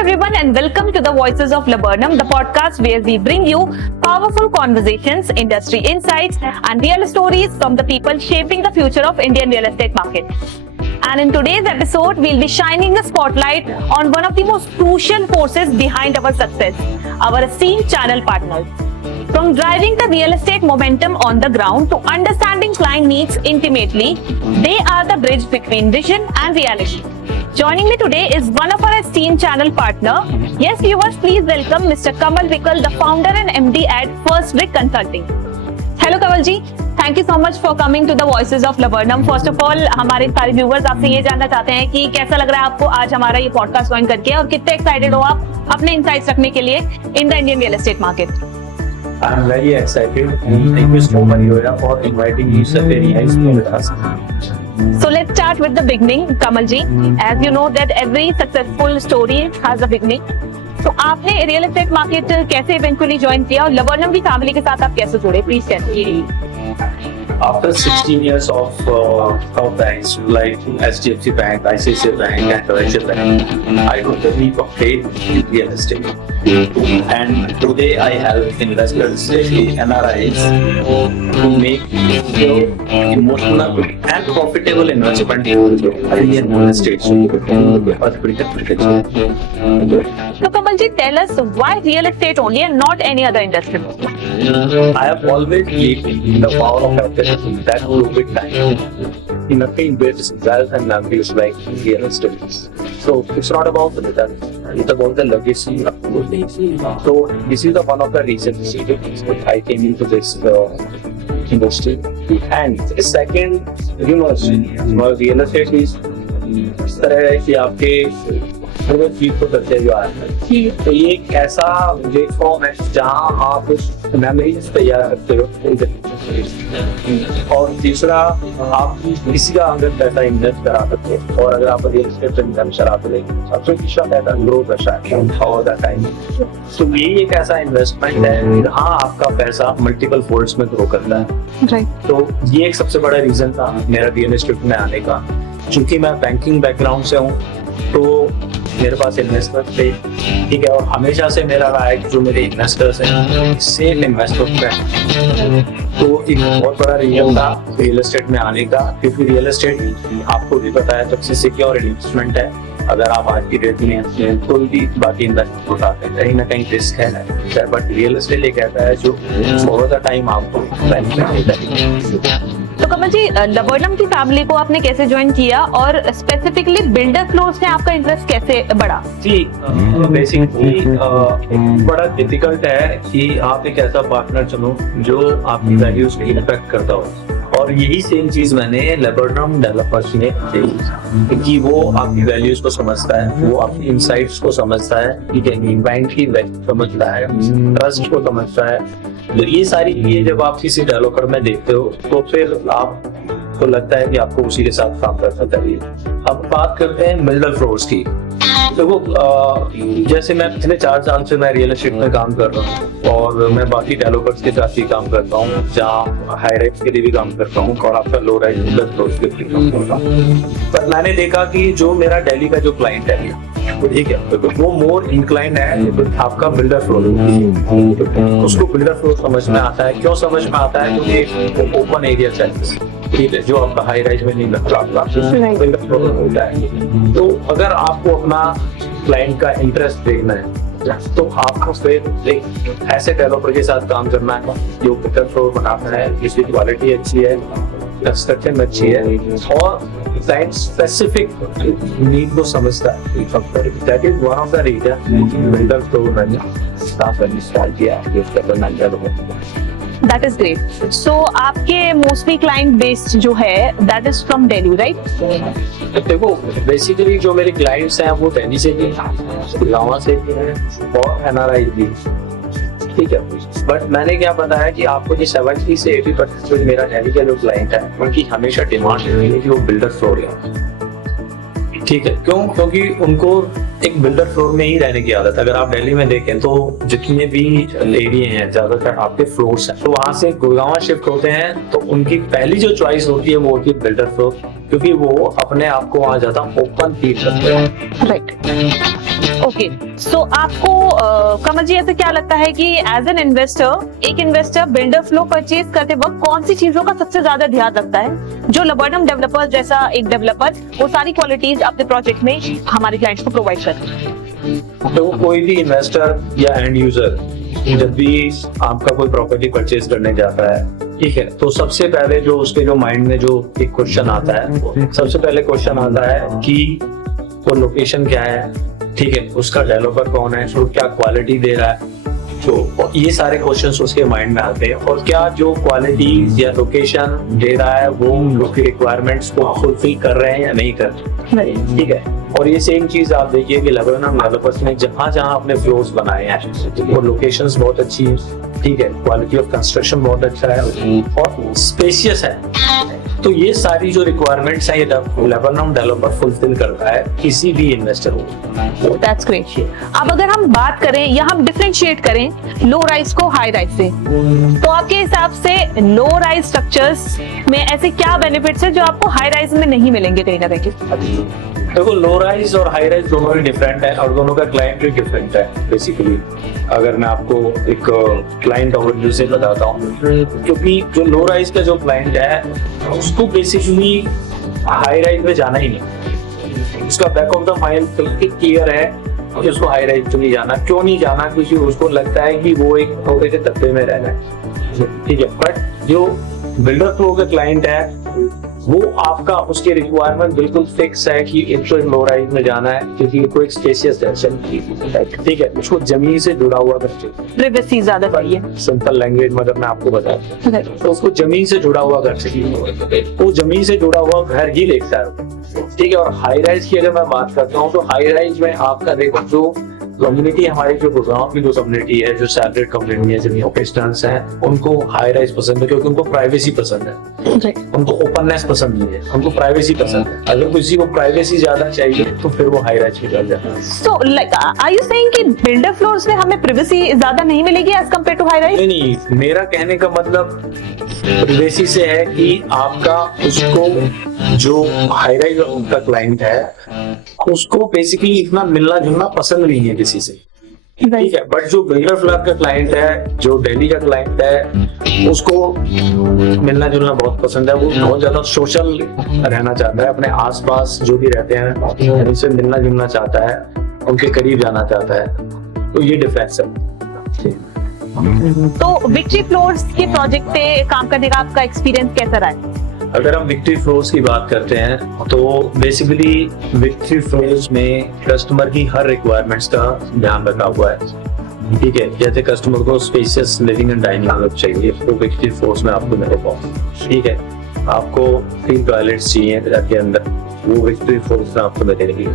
everyone and welcome to the Voices of Laburnum, the podcast where we bring you powerful conversations, industry insights and real stories from the people shaping the future of Indian real estate market. And in today's episode, we'll be shining the spotlight on one of the most crucial forces behind our success, our esteemed channel partners. From driving the real estate momentum on the ground to understanding client needs intimately, they are the bridge between vision and reality. Joining me today is one of our esteemed channel partner. Yes, viewers, please welcome Mr. Kamal Vikal, the founder and MD at First Brick Consulting. Hello Kamal ji, thank you so much for coming to the Voices of Laburnum. First of all, हमारे सारे viewers आपसे ये जानना चाहते हैं कि कैसा लग रहा है आपको आज हमारा ये podcast ज्वाइन करके और कितने excited हो आप अपने insights रखने के लिए in the Indian real estate market. I'm very excited and thank you so much Yoya for inviting me. It's a very nice podcast. So let's start with the beginning, Kamal ji. As you know that every successful story has a beginning. तो आपने real estate market कैसे eventually join किया और लबर्नम की family के साथ आप कैसे जुड़े, please tell After 16 years of banks like HDFC Bank, ICICI Bank and Deutsche Bank, I took the leap of faith in real estate. And today I help investors, especially NRIs, to make emotional and profitable investment in real estate. So Kamal ji, tell us why real estate only and not any other industry? I have always believed in the power of efficiency that COVID time. Nothing builds wealth and values like real estate. So it's not about the return, it's about the legacy. So this is one of the reasons I came into this industry. And second, real estate is इस तरह है कि आपके चीज को दर्जे जो आ रहा है तो ये एक ऐसा प्लेटफॉर्म है जहाँ आप मेमोरीज तैयार करते हो और तीसरा आप किसी का अगर पैसा इन्वेस्ट करा सकते हो और अगर आप रियल एस्टेट पे इन्वेस्ट कराते हैं सबसे तीसरा पैसा ग्रो करता है ऑल द टाइम। तो ये एक ऐसा इन्वेस्टमेंट है जहाँ आपका पैसा मल्टीपल फोल्ड्स में ग्रो करता है। तो ये एक सबसे बड़ा रीजन था मेरा रियल एस्टेट में आने का। चूंकि मैं बैंकिंग बैकग्राउंड से हूँ तो मेरे पास इन्वेस्टमेंट थे, ठीक है, और हमेशा से मेरा रहा है कि जो मेरे इन्वेस्टर्स हैं सेफ इन्वेस्टर्स हैं। तो एक बहुत बड़ा रीजन था रियल एस्टेट में आने का, क्योंकि रियल एस्टेट आपको भी पता है सबसे सिक्योर इन्वेस्टमेंट है। अगर आप आज की डेट में कोई भी बाकी इन्वेस्टमेंट उठाते हैं कहीं ना कहीं रिस्क है, बट रियल एस्टेट एक ऐसा है जो ओवर द टाइम आपको बेनिफिट देता है। तो कमल जी, लबर्नम की फैमिली को आपने कैसे ज्वाइन किया और स्पेसिफिकली बिल्डर फ्लोर्स में आपका इंटरेस्ट कैसे बढ़ा? जी बेसिकली बड़ा डिफिकल्ट है कि आप एक ऐसा पार्टनर चुनो जो आपकी वैल्यूज की इम्पैक्ट करता हो, और यही सेम चीज मैंने लबर्नम डेवलपर्स में देखी कि वो आपकी वैल्यूज को समझता है, वो आपकी इनसाइट्स को समझता है, ठीक है, बैंक की वैल्यू समझता है, ट्रस्ट को समझता है। तो ये सारी चीजें जब आप किसी डेवलपर में देखते हो तो फिर आपको लगता है कि आपको उसी के साथ काम करना चाहिए। अब बात करते हैं बिल्डर फ्लोर्स की। तो वो जैसे मैं पिछले 4 साल से मैं रियल एस्टेट में काम कर रहा हूँ और मैं बाकी डेवलपर्स के साथ भी काम करता हूँ, जहाँ हाई राइज के लिए भी काम करता हूँ और आपका लो राइज बिल्डर फ्लोर्स के लिए काम करता हूँ। पर मैंने देखा कि जो मेरा दिल्ली का जो क्लाइंट है ठीक है, वो मोर इंक्लाइन है आपका बिल्डर फ्लोर, उसको बिल्डर फ्लोर समझ में आता है। क्यों समझ में आता है? क्योंकि ओपन एरिया चाहिए, ठीक है, जो आपका हाई राइज में नहीं लगता बिल्डर फ्लोर होता है। तो अगर आपको अपना क्लाइंट का इंटरेस्ट देखना है तो आपको फिर एक ऐसे डेवलपर के साथ काम करना है जो बिल्डर फ्लोर बनाता है, जिसकी क्वालिटी अच्छी है, कंस्ट्रक्शन अच्छी है और क्लाइंट स्पेसिफिक नीड को समझता है। That is one of the reason builder floor मैंने स्टाफ इंस्टॉल किया है। That is great. So आपके मोस्टली क्लाइंट बेस जो है that is from Delhi, right? देखो बेसिकली जो मेरे क्लाइंट्स हैं वो दिल्ली से भी, गुड़गांव से भी हैं और एनआरआई भी, ठीक है। बट मैंने क्या बताया कि आपको ये 70 से 80% मेरा दिल्ली का जो क्लाइंट है उनकी हमेशा डिमांड है कि वो बिल्डर फ्लोर है, ठीक है। क्यों? क्योंकि उनको एक बिल्डर फ्लोर में ही रहने की आदत है। अगर आप दिल्ली में देखें तो जितने भी एरिया हैं ज्यादातर आपके फ्लोर्स हैं, तो वहां से गुड़गांव शिफ्ट होते हैं तो उनकी पहली जो चॉइस होती है वो होती है बिल्डर फ्लोर, क्योंकि वो अपने आप को वहां ज्यादा ओपन फील करते हैं। राइट। ओके, सो आपको कमल जी ऐसे क्या लगता है कि एज एन इन्वेस्टर, एक इन्वेस्टर बिल्डर फ्लो परचेज करते वक्त कौन सी चीजों का सबसे ज्यादा ध्यान रखता है, जो लबर्नम डेवलपर्स जैसा एक डेवलपर वो सारी क्वालिटीज अपने प्रोजेक्ट में हमारे क्लाइंट्स को प्रोवाइड करते हैं? तो कोई भी इन्वेस्टर या एंड यूजर जब भी आपका कोई प्रॉपर्टी परचेज करने जाता है, ठीक है, तो सबसे पहले जो उसके जो माइंड में जो एक क्वेश्चन आता है, सबसे पहले क्वेश्चन आता है कि वो लोकेशन क्या है, ठीक है, उसका डेवलपर कौन है, तो क्या क्वालिटी दे रहा है, तो ये सारे क्वेश्चंस उसके माइंड में आते हैं, और क्या जो क्वालिटी या लोकेशन दे रहा है वो उसकी रिक्वायरमेंट्स को फुलफिल कर रहे हैं या नहीं कर रहे, ठीक है। और ये सेम चीज आप देखिए कि लबर्नम डेवलपर्स ने जहां जहां अपने फ्लोर्स बनाए हैं वो लोकेशंस बहुत अच्छी है, ठीक है, क्वालिटी ऑफ कंस्ट्रक्शन बहुत अच्छा है और स्पेशियस है। तो ये सारी जो रिक्वायरमेंट्स हैं ये लबर्नम डेवलपर फुलफिल करता है किसी भी इन्वेस्टर को। That's great. अब अगर हम बात करें या हम डिफरेंशिएट करें लो राइज को हाई राइज से, तो आपके हिसाब से लो राइज स्ट्रक्चर्स में ऐसे क्या बेनिफिट्स है जो आपको हाई राइज में नहीं मिलेंगे कहीं ना कहीं? देखो, लो राइज और हाई राइज दोनों ही डिफरेंट है और दोनों का क्लाइंट भी डिफरेंट है। बेसिकली अगर मैं आपको एक क्लाइंट ओवरव्यू से बताता हूँ, क्योंकि जो लो राइज का जो क्लाइंट है उसको बेसिकली हाई राइज में जाना ही नहीं, उसका back of the mind clear है कि उसको हाई राइज तो नहीं जाना। क्यों नहीं जाना? क्योंकि उसको लगता है कि वो एक थोड़े से तब्बे में रहना है, ठीक है। बट जो बिल्डर फ्लो का क्लाइंट है वो आपका उसकी रिक्वायरमेंट बिल्कुल फिक्स है कि इसको लो राइज में जाना है, क्योंकि उसको एक स्पेशियस है, ठीक है, उसको जमीन से जुड़ा हुआ घर चाहिए, प्राइवेसी ज्यादा चाहिए। सिंपल लैंग्वेज में अगर मैं आपको बताऊं तो उसको जमीन से जुड़ा हुआ घर चाहिए, वो जमीन से जुड़ा हुआ घर ही देखता है, ठीक है। और हाई राइज की अगर मैं बात करता हूँ तो हाई राइज में आपका देखो जो कम्युनिटी हमारी जो गुड़गांव की जो कम्युनिटी है, जो सैलरीड कम्युनिटी है, जो प्रोफेशनल्स हैं, उनको हाई राइज पसंद है क्योंकि उनको प्राइवेसी पसंद है, उनको ओपननेस पसंद नहीं है, उनको प्राइवेसी पसंद है। अगर किसी को प्राइवेसी ज्यादा चाहिए तो फिर वो हाई राइज में चल जाता है। So like are you saying कि बिल्डर फ्लोर्स में हमें प्राइवेसी ज्यादा नहीं मिलेगी as compare to high rise? नहीं, मेरा कहने का मतलब प्राइवेसी से है कि आपका उसको जो हाई राइज का क्लाइंट है उसको बेसिकली इतना मिलना जुलना पसंद नहीं है किसी से, ठीक है। बट जो बिल्डर फ्लैट का क्लाइंट है, जो दिल्ली का क्लाइंट है, उसको मिलना जुलना बहुत पसंद है, वो बहुत ज्यादा सोशल रहना चाहता है, अपने आसपास जो भी रहते हैं उनसे मिलना जुलना चाहता है, उनके करीब जाना चाहता है। तो ये डिफरेंस है। तो विक्ट्री फ्लोर्स के प्रोजेक्ट पे काम करने का आपका एक्सपीरियंस कैसा रहा है? अगर हम विक्ट्री फ्लोर्स की बात करते हैं तो बेसिकली विक्ट्री फ्लोर्स में कस्टमर की हर रिक्वायरमेंट्स का ध्यान रखा हुआ है, ठीक है। जैसे कस्टमर को स्पेशियस लिविंग एंड डाइनिंग चाहिए तो विक्ट्री फ्लोर्स में आपको मिल पाओ, ठीक है। आपको 3 टॉयलेट्स चाहिए घर के अंदर, वो विक्ट्री फ्लोर्स में आपको मिलेगी।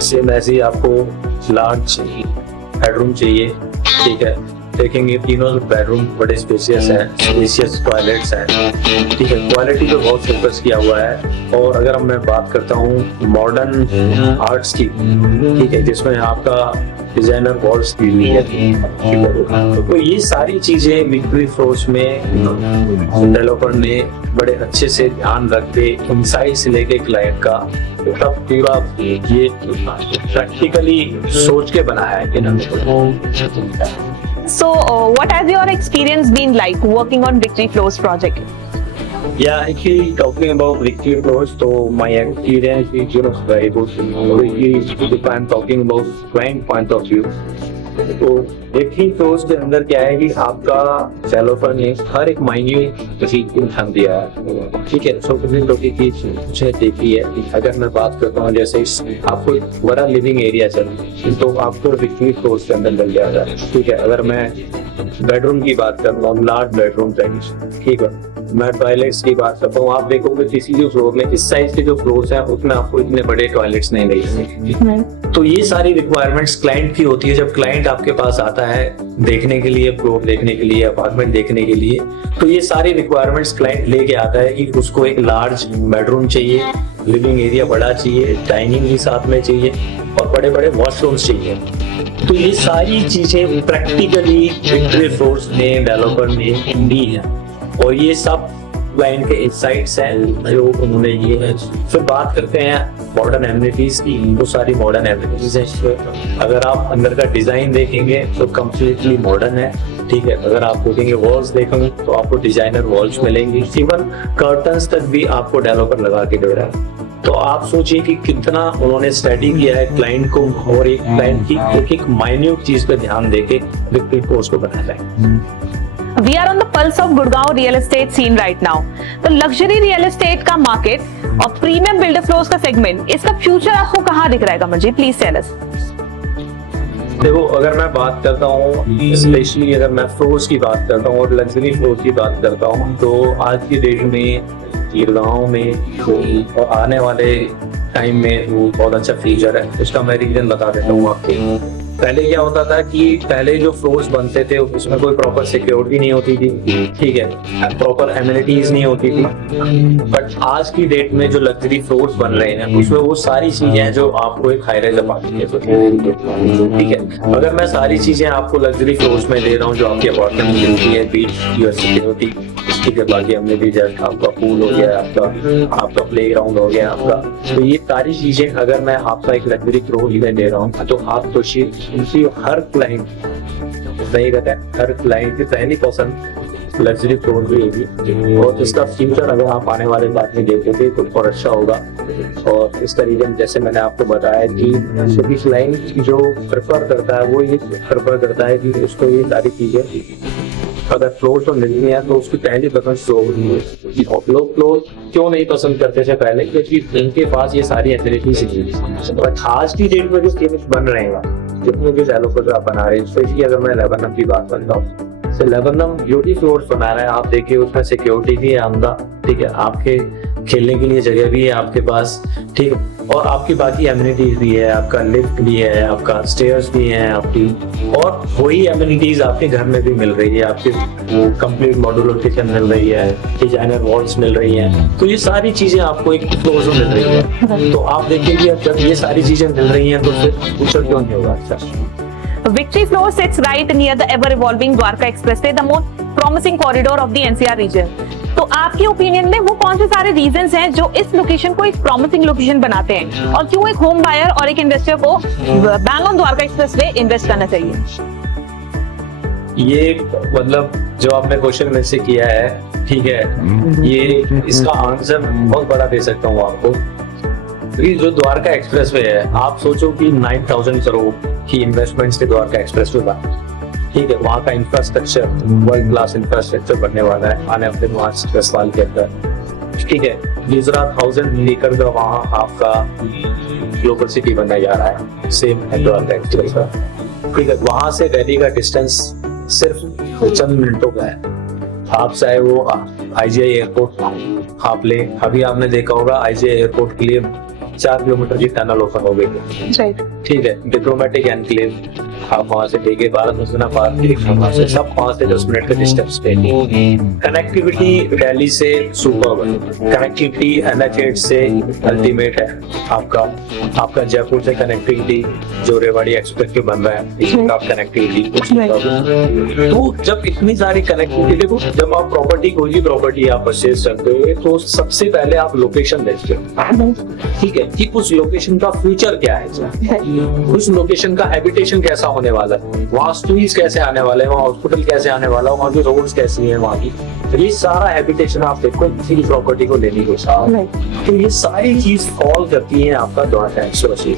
सेम ऐसे ही आपको लार्ज बेडरूम चाहिए, ठीक है। देखेंगे तीनों बेडरूम बड़े स्पेशियस हैं, स्पेशियस टॉयलेट्स हैं, ठीक है। क्वालिटी पे बहुत फोकस किया हुआ है। और अगर मैं बात करता हूँ मॉडर्न आर्ट्स की, ठीक है, जिसमें आपका डिजाइनर वॉल्स दी हुई है, तो ये सारी चीजें विक्ट्री फ्लोर्स में डेवलपर ने बड़े अच्छे से ध्यान रखते इनसाइड से लेके क्लाइंट का तब पूरा ये प्रैक्टिकली सोच के बनाया है। So, what has your experience been like working on Victory Floors project? Yeah, actually talking about Victory Floors, so my experience is very good. If I'm talking about client point of view, तो victory floors के अंदर क्या है कि आपका developer ने हर एक minute चीज को ध्यान दिया है, ठीक है। चीज देखी है। अगर मैं बात करता हूँ जैसे आपको एक बड़ा लिविंग एरिया चाहिए तो आपको विक्ट्री फ्लोर्स के अंदर मिल जाएगा, ठीक है। अगर मैं बेडरूम की बात करता हूँ, लार्ज बेडरूम चाहिए, ठीक है। मैं टॉयलेट्स की बात करता हूँ, आप देखोगे किसी जो फ्लोर में इस साइज के जो फ्लोर्स हैं उसमें आपको इतने बड़े टॉयलेट्स नहीं मिलेंगे। तो ये सारी रिक्वायरमेंट्स क्लाइंट की होती है। जब क्लाइंट आपके पास आता है देखने के लिए, फ्लोर देखने के लिए, अपार्टमेंट देखने के लिए, तो ये सारी रिक्वायरमेंट्स क्लाइंट लेके आता है कि उसको एक लार्ज बेडरूम चाहिए, लिविंग एरिया बड़ा चाहिए, डाइनिंग भी साथ में चाहिए और बड़े बड़े वॉशरूम्स चाहिए। तो ये सारी चीजें प्रैक्टिकली विक्ट्री फ्लोर्स ने डेवलपर ने दी है और ये सब क्लाइंट के इंसाइट्स हैं जो उन्होंने ये है। फिर बात करते हैं मॉडर्न एमिनिटीज की। वो सारी मॉडर्न एमिनिटीज हैं। अगर आप अंदर का डिजाइन देखेंगे तो कम्प्लीटली मॉडर्न है, ठीक है। अगर आप देखेंगे वॉल्स देखेंगे तो आपको डिजाइनर वॉल्स मिलेंगी, इवन कर्टन्स तक भी आपको डेवलपर लगा के दे रहा है। तो आप सोचिए कि कितना उन्होंने स्टडी किया है क्लाइंट को, और एक क्लाइंट की एक माइन्यूट चीज पे ध्यान देके विक्ट्री फोर्स को बनाना है। We are on the pulse of Gurgaon real estate scene right now. तो luxury real estate का market और premium builder floors का segment, इसका future आपको कहाँ दिख रहा है कमल जी? Please tell us. देखो, अगर मैं बात करता हूँ, स्पेशली अगर मैं फ्लोर्स की बात करता हूँ और लग्जरी फ्लोर्स की बात करता हूँ, तो आज की डेट में गुड़गांव में और आने वाले टाइम में वो बहुत अच्छा फीचर है। उसका मैं रीजन बता देता हूँ आपको। पहले क्या होता था कि पहले जो फ्लोर्स बनते थे उसमें कोई प्रॉपर सिक्योरिटी नहीं होती थी, ठीक है, प्रॉपर एमिनिटीज नहीं होती थी। बट आज की डेट में जो लग्जरी फ्लोर्स बन रहे हैं उसमें वो सारी चीजें हैं जो आपको एक हाई राइज अपार्टमेंट में, ठीक है। अगर मैं सारी चीजें आपको लग्जरी फ्लोर्स में दे रहा हूँ जो आपकी अपार्टमेंट में मिलती है, बीच यूर सिक्योरिटी, ठीक है, बाकी हमने भी जस्ट आपका पूल हो गया, आपका प्ले ग्राउंड हो गया आपका, तो ये सारी चीजें अगर मैं आपका एक लग्जरी फ्लोर में दे रहा हूँ तो आप सोचिए उनकी हर क्लाइंट, सही कहता है, हर क्लाइंट की पहली पसंद लग्जरी फ्लोर भी होगी। और इसका फ्यूचर अगर आप आने वाले बात में देखेंगे तो और अच्छा होगा। और इस तरीके जैसे मैंने आपको बताया कि सभी क्लाइंट जो प्रेफर करता है वो ये प्रेफर करता है कि उसको ये सारी चीजें अगर फ्लोर तो मिलनी है तो उसकी पहली पसंद फ्लोर नहीं है। लोग फ्लोर क्यों नहीं पसंद करते थे पहले, क्योंकि उनके पास ये सारी एमिनिटीज थी। बट आज की डेट में जो केमिस्ट बन रहे हैं, जितने भी डेवलपर आप बना रहे हैं, स्पेशली अगर मैं लेबनम की बात करता हूँ, लेबनम ब्यूटी फ्लोर्स बना रहा है, आप देखिए उसमें सिक्योरिटी भी है आमदा, ठीक है, आपके खेलने के लिए जगह भी है आपके पास, ठीक है, और आपकी बाकी एमिनिटीज भी है, आपका लिफ्ट भी है, आपका स्टेयर्स भी है आपकी, और वही एमिनिटीज आपके घर में भी मिल रही है, आपके कंप्लीट मॉड्यूलर किचन मिल रही है, डिजाइनर वॉल्स मिल रही है। तो ये सारी चीजें आपको एक फ्लोर में मिल रही है। तो आप देखिए जब ये सारी चीजें मिल रही हैं तो फिर फ्यूचर क्यों नहीं होगा अच्छा। Victory Floor sits right near the ever-evolving Dwarka Expressway, the most promising corridor of the NCR region. तो आपके ओपिनियन में वो कौन से सारे रीजंस हैं जो इस लोकेशन को एक प्रॉमिसिंग लोकेशन बनाते हैं, और क्यों एक होम बायर और एक इन्वेस्टर को bang on Dwarka expressway invest करना चाहिए? ये मतलब जो आपने क्वेश्चन में से किया है, ठीक है, ये इसका आंसर बहुत बड़ा दे सकता हूँ आपको। जो द्वारका एक्सप्रेसवे है, आप सोचो कि 9,000 करोड़ की इन्वेस्टमेंट से द्वारका एक्सप्रेसवे बना, ठीक है, वहाँ का इंफ्रास्ट्रक्चर वर्ल्ड क्लास इंफ्रास्ट्रक्चर बनने वाला है आने अपने 10 साल के अंदर, ठीक है। दूसरा 1000 एकड़ का वहाँ आपका ग्लोबल सिटी बनने जा रहा है, सेम है द्वारका एक्सप्रेसवे, ठीक है। वहाँ से दिल्ली का डिस्टेंस सिर्फ चंद मिनटों का है। आप चाहे वो IGI एयरपोर्ट आप ले, अभी आपने देखा होगा IGI एयरपोर्ट के लिए 4 किलोमीटर की टनल ओपन हो गई, ठीक है। डिप्लोमेटिक एनक्लेव आप वहाँ से लेके भारत मुस्लिम पार्क से सब 5 से 10 मिनट के डिस्टेंस पे। कनेक्टिविटी दिल्ली से सुपर, कनेक्टिविटी NH8 से अल्टीमेट है आपका जयपुर से कनेक्टिविटी जो रेवाड़ी एक्सप्रेस के बन रहा है, इसका कनेक्टिविटी। तो जब इतनी सारी कनेक्टिविटी, देखो जब आप प्रॉपर्टी कोई भी प्रॉपर्टी आप परचेज करते हो तो सबसे पहले आप लोकेशन देखते हो, ठीक है, कि उस लोकेशन का फ्यूचर क्या है, उस लोकेशन का हैबिटेशन कैसा होने वाला है, वहाँ स्कूल्स कैसे आने वाले हैं, वहाँ हॉस्पिटल कैसे आने वाला है, वहाँ की रोड्स कैसी हैं वहाँ की, तो ये सारा हैबिटेशन आप देखो किसी भी प्रॉपर्टी को लेने के साथ। तो ये सारी चीज फॉल करती है आपका Dwarka expressway.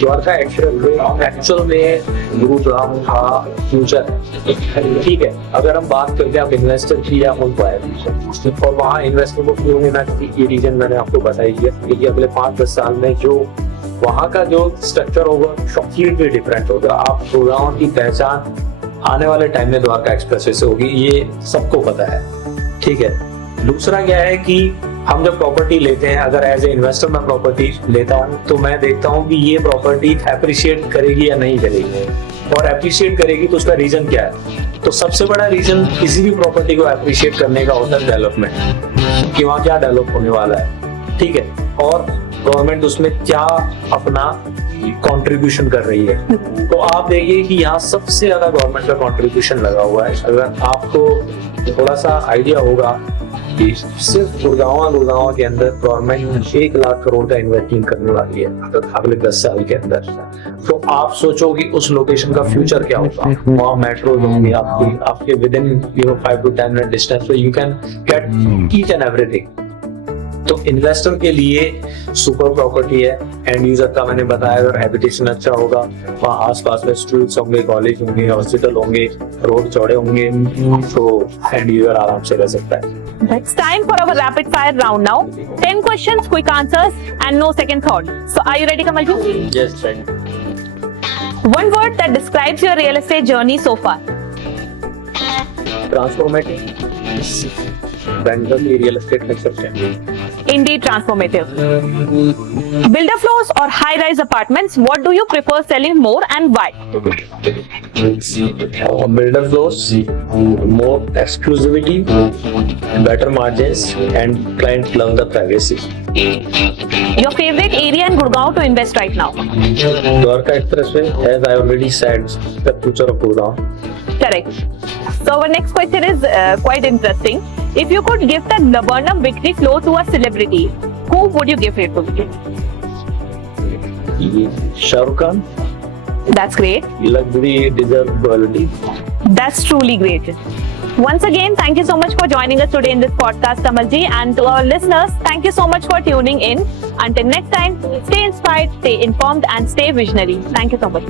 Dwarka expressway actual में गुरुग्राम का फ्यूचर है, ठीक है। अगर हम बात करते हैं आप इन्वेस्टर की या होम बायर की, और वहाँ इन्वेस्टर को क्यों लेना, ये रीजन मैंने आपको बताई है कि अगले 5-10 साल में जो वहाँ का जो स्ट्रक्चर होगा कंप्लीटली डिफरेंट होगा। आप गुड़गांव की पहचान आने वाले टाइम में द्वारका एक्सप्रेसवे से होगी, ये सबको पता है, ठीक है। दूसरा क्या है कि हम जब प्रॉपर्टी लेते हैं, अगर एज ए इन्वेस्टर मैं प्रॉपर्टी लेता हूँ तो मैं देखता हूँ कि ये प्रॉपर्टी अप्रिशिएट करेगी या नहीं करेगी, और अप्रिशिएट करेगी तो उसका रीजन क्या है। तो सबसे बड़ा रीजन किसी भी प्रॉपर्टी को अप्रिशिएट करने का होता है डेवलपमेंट, कि वहाँ क्या डेवलप होने वाला है, ठीक है, और गवर्नमेंट उसमें क्या अपना कंट्रीब्यूशन कर रही है। तो आप देखिए कि यहाँ सबसे ज्यादा गवर्नमेंट का कंट्रीब्यूशन लगा हुआ है। अगर आपको थोड़ा सा आइडिया होगा कि सिर्फ गुड़गांव के अंदर गवर्नमेंट 1 लाख करोड़ का इन्वेस्टमेंट करने वाली है अगले 10 साल के अंदर। तो आप सोचो कि उस लोकेशन का फ्यूचर क्या होगा। वहाँ मेट्रो होंगे आपके with in 5 to 10 minute distance, so you can get each and everything। तो इन्वेस्टर के लिए सुपर प्रॉपर्टी है। एंड यूजर का मैंने बताया, अगर हैबिटेशन अच्छा होगा, वहाँ आसपास में स्कूल्स होंगे, कॉलेज होंगे, हॉस्पिटल होंगे, रोड चौड़े होंगे, तो एंड यूजर आराम से रह सकता है। It's time for our rapid fire round now. 10 questions, quick answers, and no second thought. So, are you ready, Kamalji? Yes, right. One word that describes your real estate journey so far. Transformative, Bengal real estate concept। Indeed, transformative. Builder floors or high-rise apartments, what do you prefer selling more and why? Builder floors, more exclusivity, better margins, and client love the privacy। Your favorite area in Gurgaon to invest right now? Dwarka Expressway, as I already said, the future of Gurgaon। Correct. So our next question is quite interesting. If you could gift a Laburnum victory floor to a celebrity, who would you give it to? Shah Rukh Khan, That's great. luxury deserves quality। That's truly great. Once again, thank you so much for joining us today in this podcast, Kamalji. And to our listeners, thank you so much for tuning in. Until next time, stay inspired, stay informed, and stay visionary. Thank you so much.